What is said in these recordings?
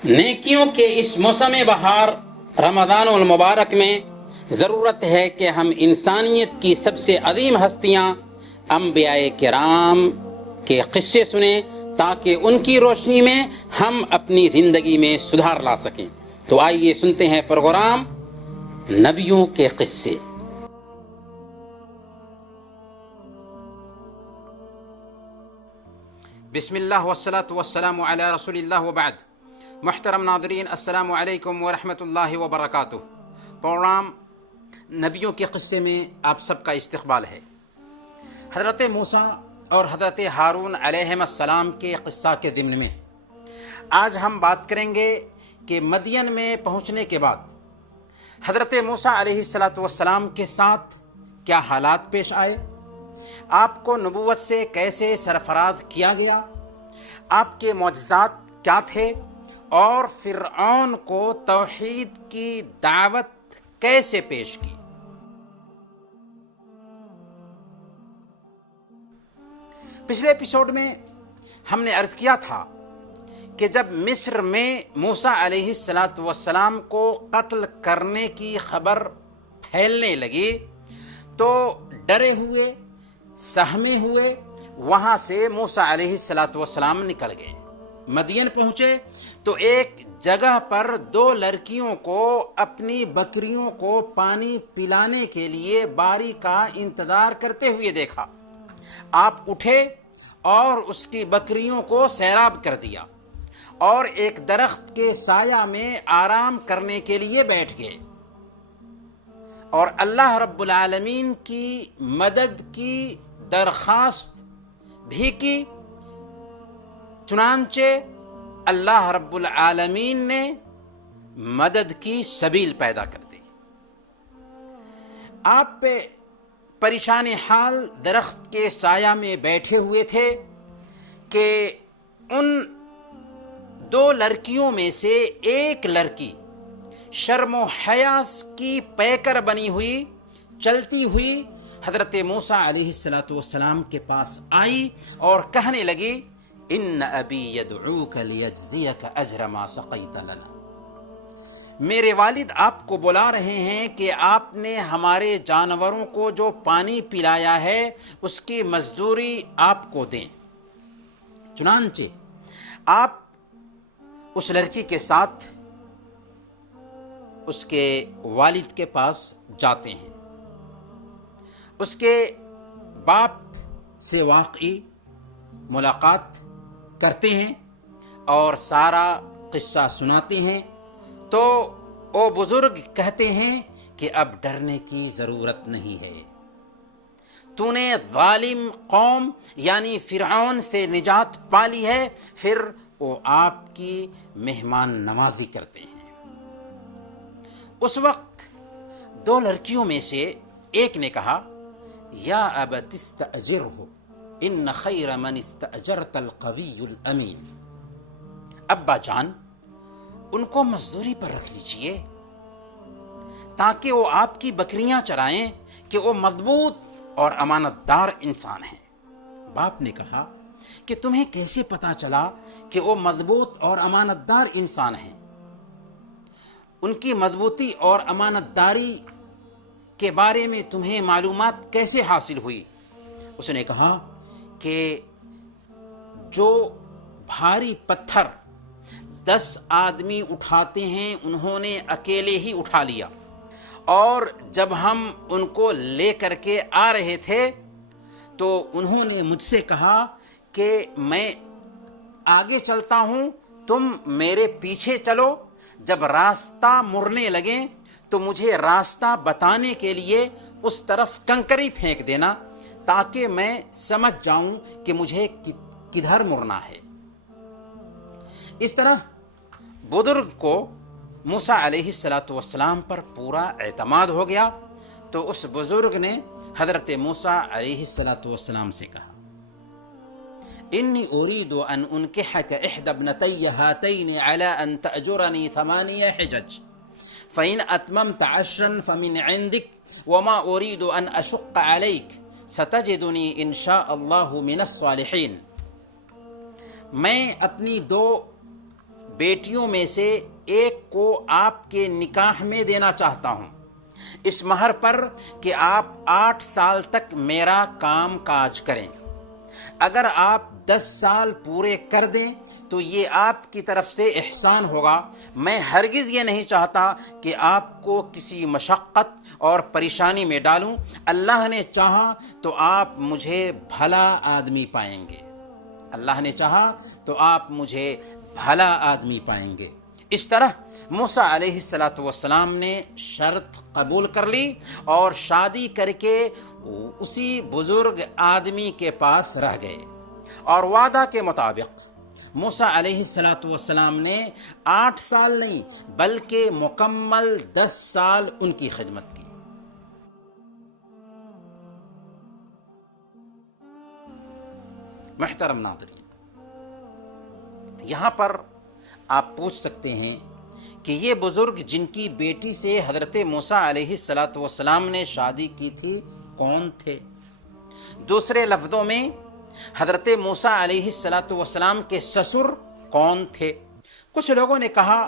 نیکیوں کے اس موسم بہار رمضان المبارک میں ضرورت ہے کہ ہم انسانیت کی سب سے عظیم ہستیاں انبیاء کرام کے قصے سنیں تاکہ ان کی روشنی میں ہم اپنی زندگی میں سدھار لا سکیں۔ تو آئیے سنتے ہیں پروگرام نبیوں کے قصے۔ بسم اللہ والصلاة والسلام علی رسول اللہ وبعد۔ محترم ناظرین، السلام علیکم ورحمۃ اللہ وبرکاتہ۔ پروگرام نبیوں کے قصے میں آپ سب کا استقبال ہے۔ حضرت موسیٰ اور حضرت ہارون علیہم السلام کے قصہ کے ضمن میں آج ہم بات کریں گے کہ مدین میں پہنچنے کے بعد حضرت موسیٰ علیہ السلام کے ساتھ کیا حالات پیش آئے، آپ کو نبوت سے کیسے سرفراز کیا گیا، آپ کے معجزات کیا تھے، اور فرعون کو توحید کی دعوت کیسے پیش کی۔ پچھلے ایپیسوڈ میں ہم نے عرض کیا تھا کہ جب مصر میں موسیٰ علیہ السلام کو قتل کرنے کی خبر پھیلنے لگی تو ڈرے ہوئے سہمے ہوئے وہاں سے موسیٰ علیہ السلام نکل گئے۔ مدین پہنچے تو ایک جگہ پر دو لڑکیوں کو اپنی بکریوں کو پانی پلانے کے لیے باری کا انتظار کرتے ہوئے دیکھا۔ آپ اٹھے اور اس کی بکریوں کو سیراب کر دیا اور ایک درخت کے سایہ میں آرام کرنے کے لیے بیٹھ گئے اور اللہ رب العالمین کی مدد کی درخواست بھی کی۔ چنانچہ اللہ رب العالمین نے مدد کی سبیل پیدا کر دی۔ آپ پہ پریشان حال درخت کے سایہ میں بیٹھے ہوئے تھے کہ ان دو لڑکیوں میں سے ایک لڑکی شرم و حیا کی پیکر بنی ہوئی چلتی ہوئی حضرت موسیٰ علیہ السلام کے پاس آئی اور کہنے لگی، ان ابی یدعوک لیجزیک اجر ما سقیت لنا۔ میرے والد آپ کو بلا رہے ہیں کہ آپ نے ہمارے جانوروں کو جو پانی پلایا ہے اس کی مزدوری آپ کو دیں۔ چنانچہ آپ اس لڑکی کے ساتھ اس کے والد کے پاس جاتے ہیں، اس کے باپ سے واقعی ملاقات کرتے ہیں اور سارا قصہ سناتے ہیں تو وہ بزرگ کہتے ہیں کہ اب ڈرنے کی ضرورت نہیں ہے، تو نے ظالم قوم یعنی فرعون سے نجات پالی ہے۔ پھر وہ آپ کی مہمان نوازی کرتے ہیں۔ اس وقت دو لڑکیوں میں سے ایک نے کہا، یا ابت استأجرہ ان خیر من استأجرت القوی الامین۔ ابا جان، ان کو مزدوری پر رکھ لیجئے تاکہ وہ آپ کی بکریاں چرائیں کہ وہ مضبوط اور امانت دار انسان ہیں۔ باپ نے کہا کہ تمہیں کیسے پتا چلا کہ وہ مضبوط اور امانت دار انسان ہیں؟ ان کی مضبوطی اور امانت داری کے بارے میں تمہیں معلومات کیسے حاصل ہوئی؟ اس نے کہا کہ جو بھاری پتھر 10 آدمی اٹھاتے ہیں انہوں نے اکیلے ہی اٹھا لیا، اور جب ہم ان کو لے کر کے آ رہے تھے تو انہوں نے مجھ سے کہا کہ میں آگے چلتا ہوں، تم میرے پیچھے چلو، جب راستہ مڑنے لگیں تو مجھے راستہ بتانے کے لیے اس طرف کنکری پھینک دینا تاکہ میں سمجھ جاؤں کہ مجھے کدھر مڑنا ہے۔ اس طرح بزرگ کو موسیٰ علیہ السلام پر پورا اعتماد ہو گیا تو اس بزرگ نے حضرت موسیٰ علیہ السلام سے کہا، انی اريد ان انکحک احدى ابنتی هاتین علی ان تأجرنی 8 حجج فإن اتممت 10 فمن عندک وما اريد ان اشق علیک ستجدنی ان شاء اللہ من الصالحین۔ میں اپنی 2 بیٹیوں میں سے ایک کو آپ کے نکاح میں دینا چاہتا ہوں، اس مہر پر کہ آپ 8 سال تک میرا کام کاج کریں۔ اگر آپ 10 سال پورے کر دیں تو یہ آپ کی طرف سے احسان ہوگا۔ میں ہرگز یہ نہیں چاہتا کہ آپ کو کسی مشقت اور پریشانی میں ڈالوں۔ اللہ نے چاہا تو آپ مجھے بھلا آدمی پائیں گے، اللہ نے چاہا تو آپ مجھے بھلا آدمی پائیں گے۔ اس طرح موسیٰ علیہ السلام نے شرط قبول کر لی اور شادی کر کے اسی بزرگ آدمی کے پاس رہ گئے، اور وعدہ کے مطابق موسیٰ علیہ السلام نے 8 سال نہیں بلکہ مکمل 10 سال ان کی خدمت کی۔ محترم ناظرین، یہاں پر آپ پوچھ سکتے ہیں کہ یہ بزرگ جن کی بیٹی سے حضرت موسیٰ علیہ السلام نے شادی کی تھی کون تھے؟ دوسرے لفظوں میں حضرت موسیٰ علیہ السلام کے سسر کون تھے؟ کچھ لوگوں نے کہا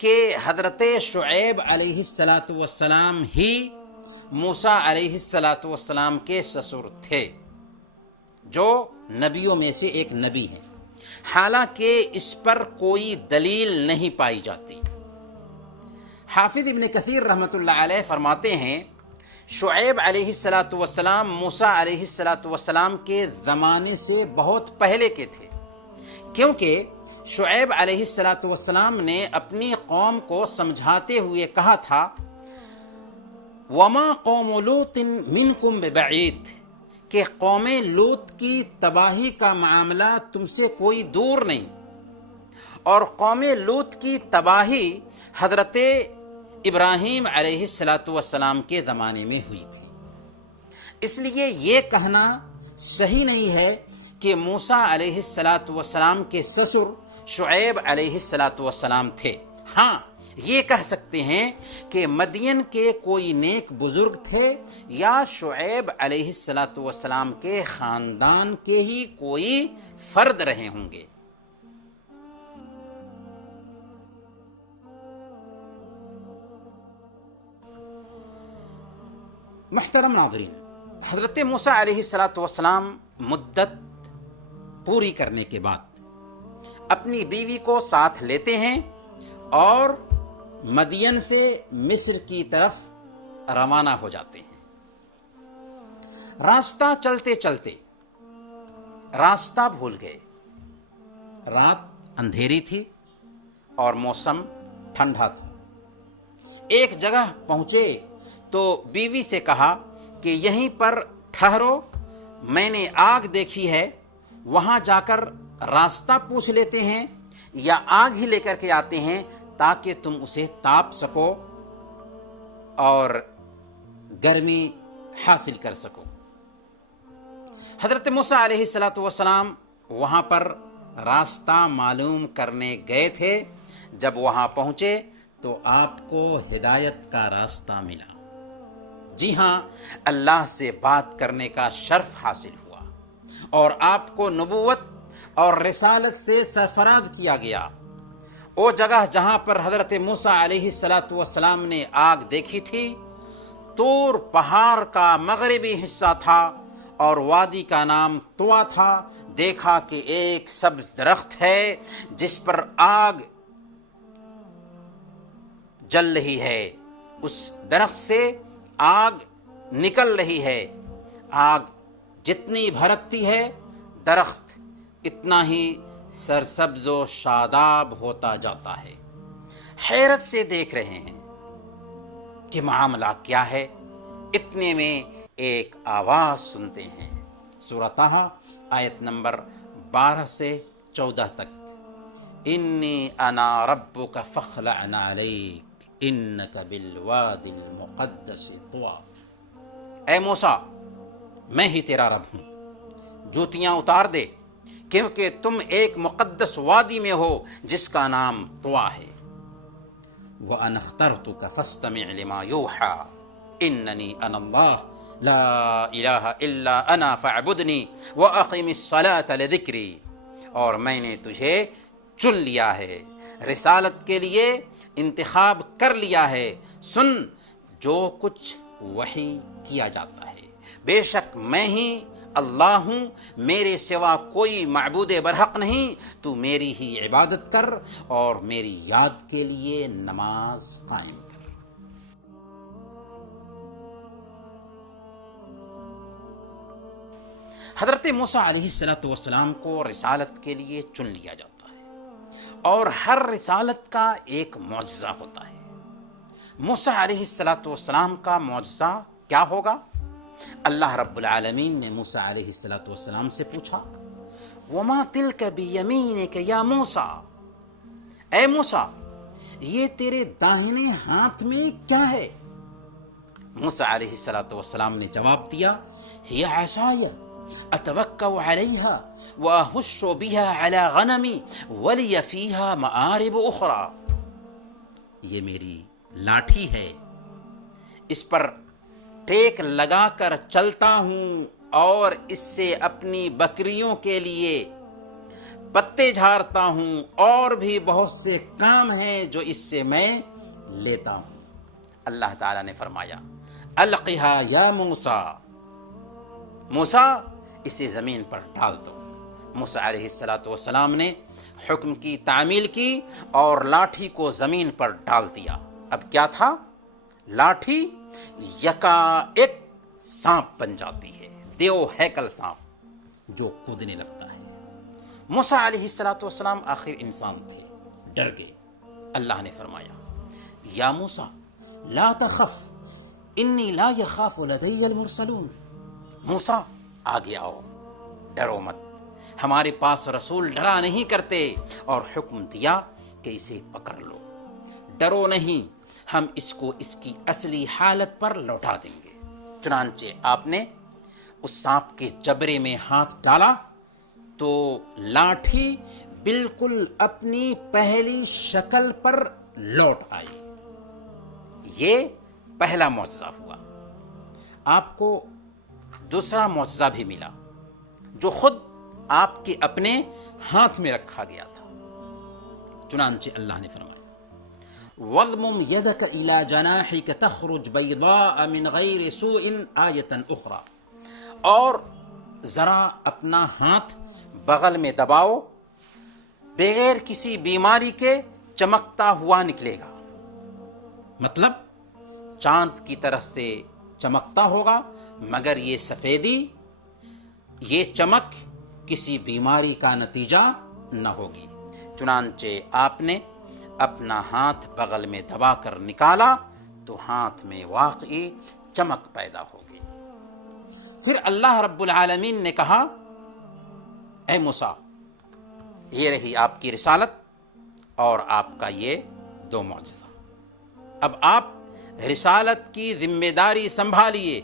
کہ حضرت شعیب علیہ السلام ہی موسیٰ علیہ السلام کے سسر تھے، جو نبیوں میں سے ایک نبی ہیں، حالانکہ اس پر کوئی دلیل نہیں پائی جاتی۔ حافظ ابن کثیر رحمۃ اللہ علیہ فرماتے ہیں شعیب علیہ السلام موسیٰ علیہ السلام کے زمانے سے بہت پہلے کے تھے، کیونکہ شعیب علیہ السلام نے اپنی قوم کو سمجھاتے ہوئے کہا تھا وَمَا قَوْمُ لُوطٍ مِّنْكُمْ بِبَعِيدٍ، کہ قوم لوط کی تباہی کا معاملہ تم سے کوئی دور نہیں، اور قوم لوط کی تباہی حضرت ابراہیم علیہ السلام کے زمانے میں ہوئی تھی۔ اس لیے یہ کہنا صحیح نہیں ہے کہ موسیٰ علیہ السلام کے سسر شعیب علیہ السلام تھے۔ ہاں، یہ کہہ سکتے ہیں کہ مدین کے کوئی نیک بزرگ تھے یا شعیب علیہ السلام کے خاندان کے ہی کوئی فرد رہے ہوں گے۔ محترم ناظرین، حضرت موسیٰ علیہ السلام مدت پوری کرنے کے بعد اپنی بیوی کو ساتھ لیتے ہیں اور مدین سے مصر کی طرف روانہ ہو جاتے ہیں۔ راستہ چلتے چلتے راستہ بھول گئے، رات اندھیری تھی اور موسم ٹھنڈا تھا۔ ایک جگہ پہنچے تو بیوی سے کہا کہ یہیں پر ٹھہرو، میں نے آگ دیکھی ہے، وہاں جا کر راستہ پوچھ لیتے ہیں یا آگ ہی لے کر کے آتے ہیں تاکہ تم اسے تاپ سکو اور گرمی حاصل کر سکو۔ حضرت موسیٰ علیہ السلام وہاں پر راستہ معلوم کرنے گئے تھے۔ جب وہاں پہنچے تو آپ کو ہدایت کا راستہ ملا۔ جی ہاں، اللہ سے بات کرنے کا شرف حاصل ہوا اور آپ کو نبوت اور رسالت سے سرفراز کیا گیا۔ وہ جگہ جہاں پر حضرت موسیٰ علیہ السلام نے آگ دیکھی تھی، طور پہاڑ کا مغربی حصہ تھا اور وادی کا نام طوا تھا۔ دیکھا کہ ایک سبز درخت ہے جس پر آگ جل رہی ہے، اس درخت سے آگ نکل رہی ہے۔ آگ جتنی بھڑکتی ہے درخت اتنا ہی سرسبز و شاداب ہوتا جاتا ہے۔ حیرت سے دیکھ رہے ہیں کہ معاملہ کیا ہے۔ اتنے میں ایک آواز سنتے ہیں۔ سورہ طٰہٰ آیت نمبر 12 سے 14 تک، انی انا ربک فاخلع علیک انک بالوادی المقدس طویٰ۔ اے موسیٰ، میں ہی تیرا رب ہوں، جوتیاں اتار دے کیونکہ تم ایک مقدس وادی میں ہو جس کا نام طوا ہے۔ وَأَنَا اخْتَرْتُكَ فَاسْتَمِعْ لِمَا يُوحَىٰ إِنَّنِي أَنَا اللَّهُ لَا إِلَٰهَ إِلَّا أَنَا فَاعْبُدْنِي وَأَقِمِ الصَّلَاةَ لِذِكْرِي، اور میں نے تجھے چن لیا ہے، رسالت کے لیے انتخاب کر لیا ہے۔ سن جو کچھ وحی کیا جاتا ہے، بے شک میں ہی اللہ ہوں، میرے سوا کوئی معبود برحق نہیں، تو میری ہی عبادت کر اور میری یاد کے لیے نماز قائم کر۔ حضرت موسیٰ علیہ السلام کو رسالت کے لیے چن لیا جاتا ہے، اور ہر رسالت کا ایک معجزہ ہوتا ہے۔ موسیٰ علیہ السلام کا معجزہ کیا ہوگا؟ اللہ رب العالمین نے موسیٰ علیہ السلام سے پوچھا، وَمَا تِلْكَ بِيَمِينِكَ يَا موسیٰ، اے موسیٰ یہ تیرے داہنے ہاتھ میں کیا ہے؟ موسیٰ علیہ السلام نے جواب دیا، ہِیَ عَصَایَ أَتَوَكَّأُ عَلَيْهَا وَأَهُشُّ بِهَا عَلَى غَنَمِي وَلِيَ فِيهَا مَآرِبُ أُخْرَى، یہ میری لاٹھی ہے، اس پر ٹیک لگا کر چلتا ہوں اور اس سے اپنی بکریوں کے لیے پتے جھاڑتا ہوں، اور بھی بہت سے کام ہیں جو اس سے میں لیتا ہوں۔ اللہ تعالیٰ نے فرمایا، القها یا موسیٰ، موسیٰ اسے زمین پر ڈال دو۔ موسیٰ علیہ السلام نے حکم کی تعمیل کی اور لاٹھی کو زمین پر ڈال دیا۔ اب کیا تھا؟ لاٹھی یکا ایک سانپ بن جاتی ہے، دیو ہیکل سانپ جو کودنے لگتا ہے۔ موسیٰ علیہ السلام آخر انسان تھے، ڈر گئے۔ اللہ نے فرمایا، یا موسیٰ لا تخف انی لا یخاف لدی المرسلون، موسیٰ آگے آؤ، ڈرو مت، ہمارے پاس رسول ڈرا نہیں کرتے، اور حکم دیا کہ اسے پکڑ لو، ڈرو نہیں، ہم اس کو اس کی اصلی حالت پر لوٹا دیں گے۔ چنانچہ آپ نے اس سانپ کے جبڑے میں ہاتھ ڈالا تو لاٹھی بالکل اپنی پہلی شکل پر لوٹ آئی۔ یہ پہلا معجزہ ہوا۔ آپ کو دوسرا معجزہ بھی ملا جو خود آپ کے اپنے ہاتھ میں رکھا گیا تھا۔ چنانچہ اللہ نے فرمایا، وَاضْمُمْ يَدَكَ إِلَى جَنَاحِكَ تَخْرُجْ بَيْضَاءَ مِنْ غَيْرِ سُوءٍ آیَةً أُخْرَى، اور ذرا اپنا ہاتھ بغل میں دباؤ، بغیر کسی بیماری کے چمکتا ہوا نکلے گا، مطلب چاند کی طرح سے چمکتا ہوگا، مگر یہ سفیدی، یہ چمک کسی بیماری کا نتیجہ نہ ہوگی۔ چنانچہ آپ نے اپنا ہاتھ بغل میں دبا کر نکالا تو ہاتھ میں واقعی چمک پیدا ہو گئی۔ پھر اللہ رب العالمین نے کہا، اے موسیٰ یہ رہی آپ کی رسالت اور آپ کا یہ دو معجزہ، اب آپ رسالت کی ذمہ داری سنبھالیے۔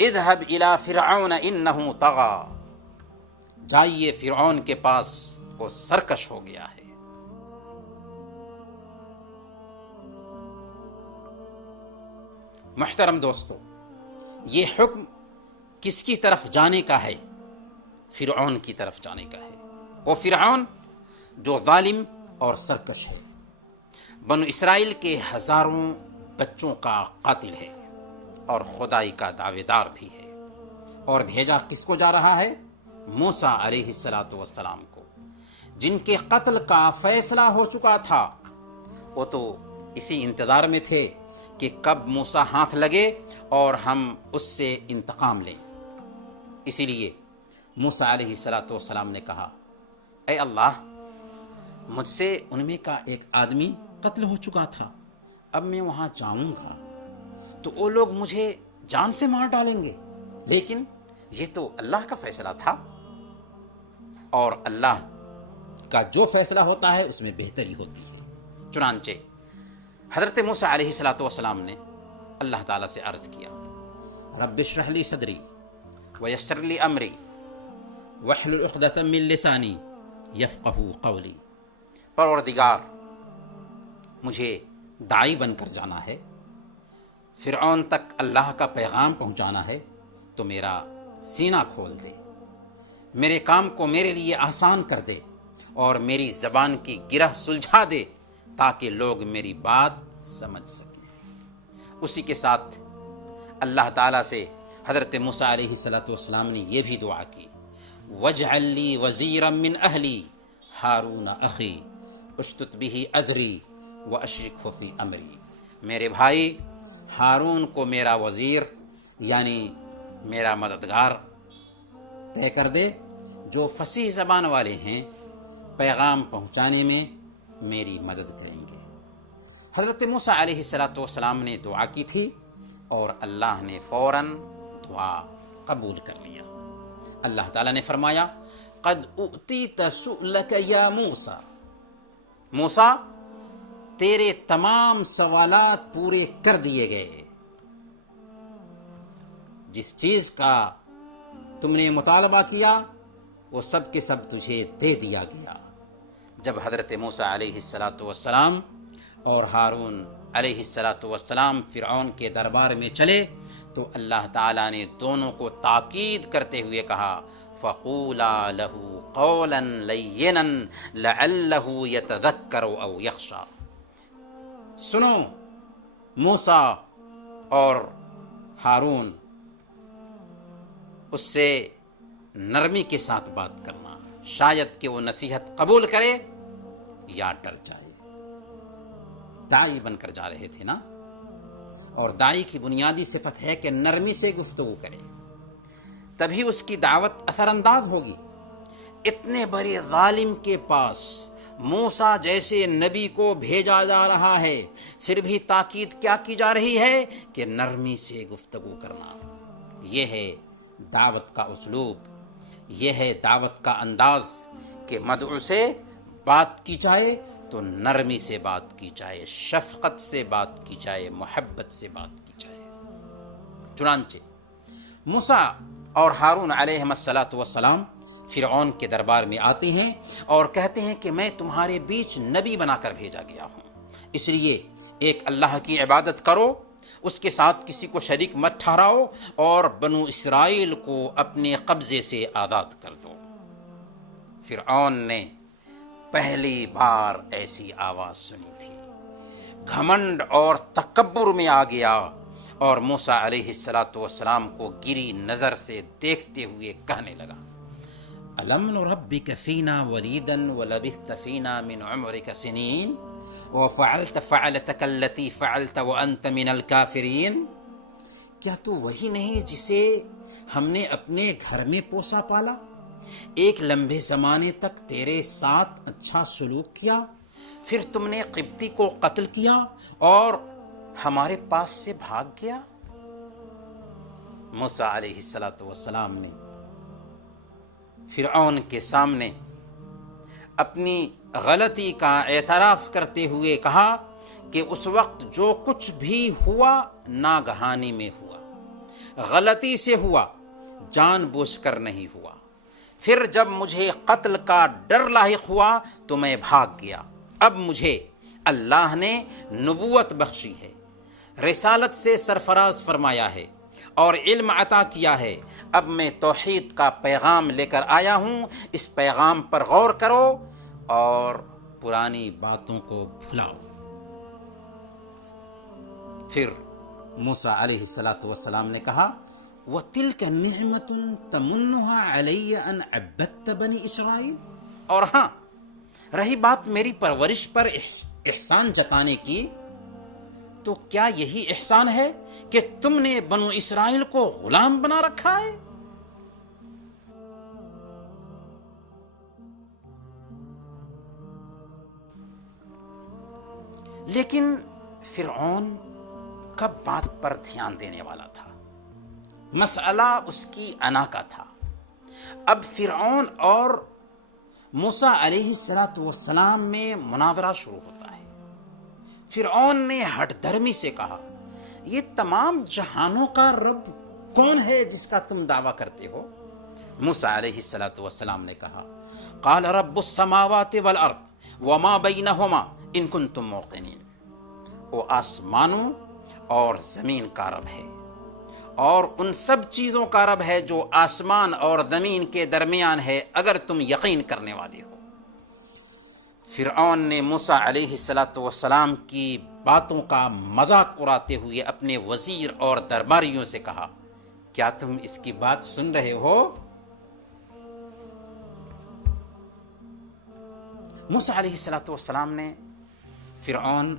اذهب الى فرعون انه طغى، جائیے فرعون کے پاس، وہ سرکش ہو گیا ہے۔ محترم دوستو، یہ حکم کس کی طرف جانے کا ہے؟ فرعون کی طرف جانے کا ہے۔ وہ فرعون جو ظالم اور سرکش ہے، بنو اسرائیل کے ہزاروں بچوں کا قاتل ہے اور خدائی کا دعوے دار بھی ہے، اور بھیجا کس کو جا رہا ہے؟ موسیٰ علیہ السلام کو، جن کے قتل کا فیصلہ ہو چکا تھا۔ وہ تو اسی انتظار میں تھے کہ کب موسیٰ ہاتھ لگے اور ہم اس سے انتقام لیں۔ اسی لیے موسیٰ علیہ السلام نے کہا، اے اللہ، مجھ سے ان میں کا ایک آدمی قتل ہو چکا تھا، اب میں وہاں جاؤں گا تو وہ لوگ مجھے جان سے مار ڈالیں گے، لیکن یہ تو اللہ کا فیصلہ تھا، اور اللہ کا جو فیصلہ ہوتا ہے اس میں بہتری ہوتی ہے۔ چنانچہ حضرت موسیٰ علیہ السلام نے اللہ تعالیٰ سے عرض کیا، رب اشرح لی صدری ویسر لی امری واحلل عقدۃ من لسانی یفقہوا قولی، پروردگار مجھے داعی بن کر جانا ہے، فرعون تک اللہ کا پیغام پہنچانا ہے، تو میرا سینہ کھول دے، میرے کام کو میرے لیے آسان کر دے، اور میری زبان کی گرہ سلجھا دے تاکہ لوگ میری بات سمجھ سکیں۔ اسی کے ساتھ اللہ تعالیٰ سے حضرت موسیٰ علیہ السلام نے یہ بھی دعا کی، وَاجْعَلْ لِي وَزِيرًا مِّنْ أَهْلِي هَارُونَ أَخِي اشْدُدْ بِهِ أَزْرِي وَأَشْرِكْهُ فِي أَمْرِي، میرے بھائی ہارون کو میرا وزیر یعنی میرا مددگار طے کر دے، جو فصیح زبان والے ہیں، پیغام پہنچانے میں میری مدد کریں گے۔ حضرت موسیٰ علیہ السلام نے دعا کی تھی اور اللہ نے فوراً دعا قبول کر لیا۔ اللہ تعالیٰ نے فرمایا، قد اؤتیت سؤلک یا موسیٰ، موسیٰ تیرے تمام سوالات پورے کر دیے گئے، جس چیز کا تم نے مطالبہ کیا وہ سب کے سب تجھے دے دیا گیا۔ جب حضرت موسیٰ علیہ السلام اور ہارون علیہ السلام فرعون کے دربار میں چلے تو اللہ تعالیٰ نے دونوں کو تاکید کرتے ہوئے کہا، فَقُولَا لَهُ قَوْلًا لَيِّنًا لَعَلَّهُ يَتَذَكَّرُ أَوْ يَخْشَىٰ، سنو موسیٰ اور ہارون، اس سے نرمی کے ساتھ بات کرنا، شاید کہ وہ نصیحت قبول کرے یا ڈر جائے۔ داعی بن کر جا رہے تھے نا، اور داعی کی بنیادی صفت ہے کہ نرمی سے گفتگو کرے، تبھی اس کی دعوت اثر انداز ہوگی۔ اتنے بڑے ظالم کے پاس موسیٰ جیسے نبی کو بھیجا جا رہا ہے، پھر بھی تاکید کیا کی جا رہی ہے کہ نرمی سے گفتگو کرنا۔ یہ ہے دعوت کا اسلوب، یہ ہے دعوت کا انداز کہ مدعو سے بات کی جائے تو نرمی سے بات کی جائے، شفقت سے بات کی جائے، محبت سے بات کی جائے۔ چنانچہ موسیٰ اور ہارون علیہ السلام فرعون کے دربار میں آتے ہیں اور کہتے ہیں کہ میں تمہارے بیچ نبی بنا کر بھیجا گیا ہوں، اس لیے ایک اللہ کی عبادت کرو، اس کے ساتھ کسی کو شریک مت ٹھہراؤ اور بنو اسرائیل کو اپنے قبضے سے آزاد کر دو۔ فرعون نے پہلی بار ایسی آواز سنی تھی، گھمنڈ اور تکبر میں آ گیا اور موسیٰ علیہ السلام کو گری نظر سے دیکھتے ہوئے کہنے لگا، أَلَمْ نُرَبِّكَ فِينَا وَلِيدًا وَلَبِثْتَ فِينَا مِنْ عُمْرِكَ سِنِينَ وَفَعَلْتَ فَعْلَتَكَ الَّتِي فَعَلْتَ وَأَنْتَ مِنَ الْكَافِرِينَ، کیا تو وہی نہیں جسے ہم نے اپنے گھر میں پوسا پالا، ایک لمبے زمانے تک تیرے ساتھ اچھا سلوک کیا، پھر تم نے قبطی کو قتل کیا اور ہمارے پاس سے بھاگ گیا؟ موسیٰ علیہ السلام نے فرعون کے سامنے اپنی غلطی کا اعتراف کرتے ہوئے کہا کہ اس وقت جو کچھ بھی ہوا ناگہانی میں ہوا، غلطی سے ہوا، جان بوجھ کر نہیں ہوا، پھر جب مجھے قتل کا ڈر لاحق ہوا تو میں بھاگ گیا، اب مجھے اللہ نے نبوت بخشی ہے، رسالت سے سرفراز فرمایا ہے اور علم عطا کیا ہے، اب میں توحید کا پیغام لے کر آیا ہوں، اس پیغام پر غور کرو اور پرانی باتوں کو بھلاؤ۔ پھر موسیٰ علیہ السلام نے کہا، وَتِلْكَ نِعْمَةٌ تَمُنُّهَا عَلَيَّ أَنْ عَبَّدْتَ بَنِي اسرائیل، اور ہاں رہی بات میری پرورش پر احسان جتانے کی، تو کیا یہی احسان ہے کہ تم نے بنو اسرائیل کو غلام بنا رکھا ہے؟ لیکن فرعون کب بات پر دھیان دینے والا تھا؟ مسئلہ اس کی انا کا تھا۔ اب فرعون اور موسیٰ علیہ السلام میں مناظرہ شروع ہوتا ہے۔ فرعون نے ہٹ دھرمی سے کہا، یہ تمام جہانوں کا رب کون ہے جس کا تم دعویٰ کرتے ہو؟ موسیٰ علیہ السلام نے کہا، قال رب السماوات والارض وما بینہما ان کنتم موقنین، وہ آسمانوں اور زمین کا رب ہے اور ان سب چیزوں کا رب ہے جو آسمان اور زمین کے درمیان ہے، اگر تم یقین کرنے والے ہو۔ فرعون نے موسیٰ علیہ السلام کی باتوں کا مذاق اڑاتے ہوئے اپنے وزیر اور درباریوں سے کہا، کیا تم اس کی بات سن رہے ہو؟ موسیٰ علیہ السلام نے فرعون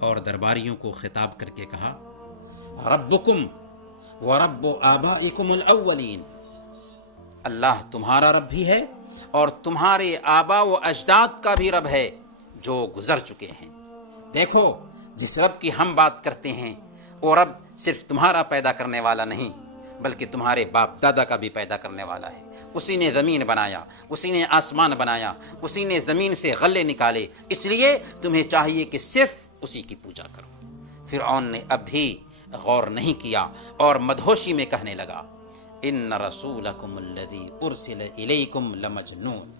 اور درباریوں کو خطاب کر کے کہا، ربکم ورب آبائکم الاولین، اللہ تمہارا رب بھی ہے اور تمہارے آبا و اجداد کا بھی رب ہے جو گزر چکے ہیں۔ دیکھو، جس رب کی ہم بات کرتے ہیں وہ رب صرف تمہارا پیدا کرنے والا نہیں بلکہ تمہارے باپ دادا کا بھی پیدا کرنے والا ہے۔ اسی نے زمین بنایا، اسی نے آسمان بنایا، اسی نے زمین سے غلے نکالے، اس لیے تمہیں چاہیے کہ صرف اسی کی پوجا کرو۔ فرعون نے اب بھی غور نہیں کیا اور مدہوشی میں کہنے لگا، ان رسولکم الذی ارسل الیکم لمجنون،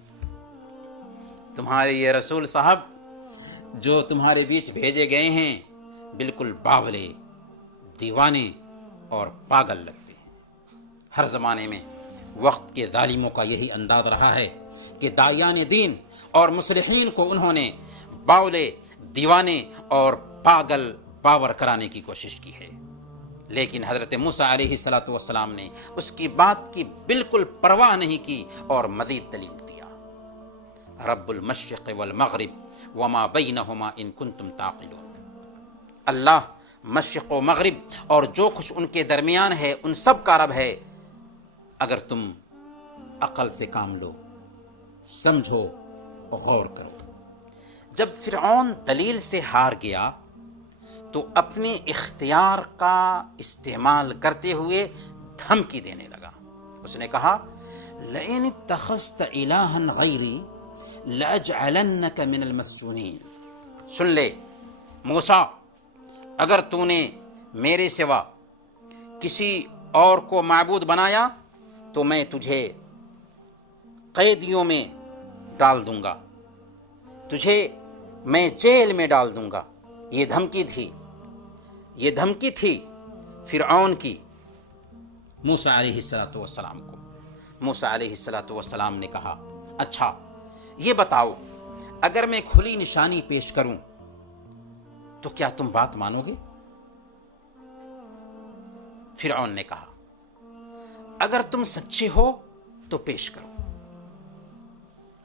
تمہارے یہ رسول صاحب جو تمہارے بیچ بھیجے گئے ہیں بالکل باولے، دیوانے اور پاگل لگتے ہیں۔ ہر زمانے میں وقت کے ظالموں کا یہی انداز رہا ہے کہ داعیان دین اور مصلحین کو انہوں نے باولے، دیوانے اور پاگل باور کرانے کی کوشش کی ہے، لیکن حضرت موسیٰ علیہ السلام نے اس کی بات کی بالکل پرواہ نہیں کی اور مزید دلیل دیا، رب المشرق والمغرب وما بینہما ان کنتم تعقلون، اللہ مشرق و مغرب اور جو کچھ ان کے درمیان ہے ان سب کا رب ہے، اگر تم عقل سے کام لو، سمجھو، غور کرو۔ جب فرعون دلیل سے ہار گیا تو اپنے اختیار کا استعمال کرتے ہوئے دھمکی دینے لگا۔ اس نے کہا، لئن اتخذت الہا غیری لاجعلنک من المسجونین، سن لے موسیٰ، اگر تو نے میرے سوا کسی اور کو معبود بنایا تو میں تجھے قیدیوں میں ڈال دوں گا، تجھے میں جیل میں ڈال دوں گا۔ یہ دھمکی تھی فرعون کی موسیٰ علیہ السلام کو۔ موسیٰ علیہ السلام نے کہا، اچھا یہ بتاؤ، اگر میں کھلی نشانی پیش کروں تو کیا تم بات مانو گے؟ فرعون نے کہا، اگر تم سچے ہو تو پیش کرو،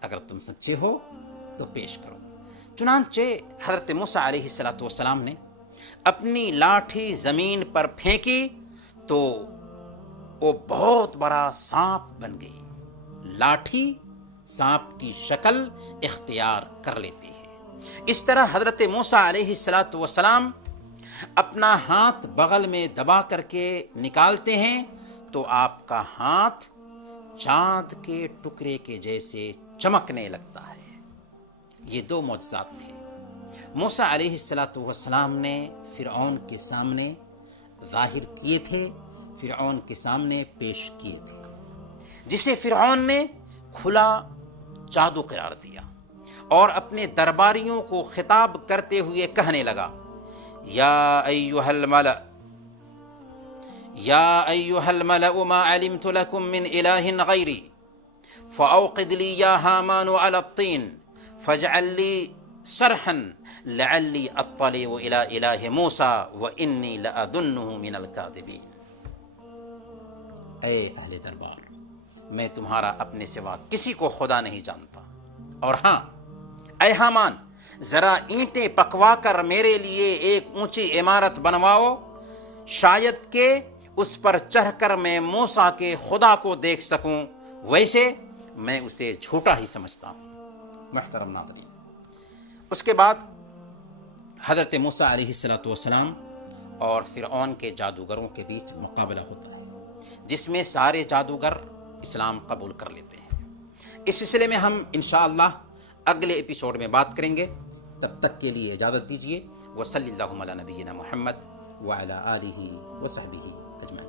اگر تم سچے ہو تو پیش کرو۔ چنانچہ حضرت موسیٰ علیہ السلام نے اپنی لاٹھی زمین پر پھینکی تو وہ بہت بڑا سانپ بن گئی۔ لاٹھی سانپ کی شکل اختیار کر لیتی ہے۔ اس طرح حضرت موسیٰ علیہ السلام اپنا ہاتھ بغل میں دبا کر کے نکالتے ہیں تو آپ کا ہاتھ چاند کے ٹکڑے کے جیسے چمکنے لگتا ہے۔ یہ دو معجزات تھے موسیٰ علیہ السلام نے فرعون کے سامنے ظاہر کیے تھے، فرعون کے سامنے پیش کیے تھے، جسے فرعون نے کھلا جادو قرار دیا اور اپنے درباریوں کو خطاب کرتے ہوئے کہنے لگا، یا ایھا الملأ ما علمت لكم من الہ غیری فاوقد لی یا ہامان علی الطین فاجعل لی صرحا لعلی اطلع الی الہ موسیٰ وانی لأظنہ من الکاذبین۔ اے اہل دربار، میں تمہارا اپنے سوا کسی کو خدا نہیں جانتا، اور ہاں اے حامان، ذرا اینٹیں پکوا کر میرے لیے ایک اونچی عمارت بنواؤ، شاید کہ اس پر چڑھ کر میں موسیٰ کے خدا کو دیکھ سکوں، ویسے میں اسے جھوٹا ہی سمجھتا ہوں۔ محترم ناظرین، اس کے بعد حضرت موسیٰ علیہ السلام اور فرعون کے جادوگروں کے بیچ مقابلہ ہوتا ہے، جس میں سارے جادوگر اسلام قبول کر لیتے ہیں۔ اس سلسلے میں ہم انشاءاللہ اگلے ایپیسوڈ میں بات کریں گے۔ تب تک کے لیے اجازت دیجیے۔ وصلی اللہ علی نبینا محمد وعلی آلہ وصحبہ اجمعین۔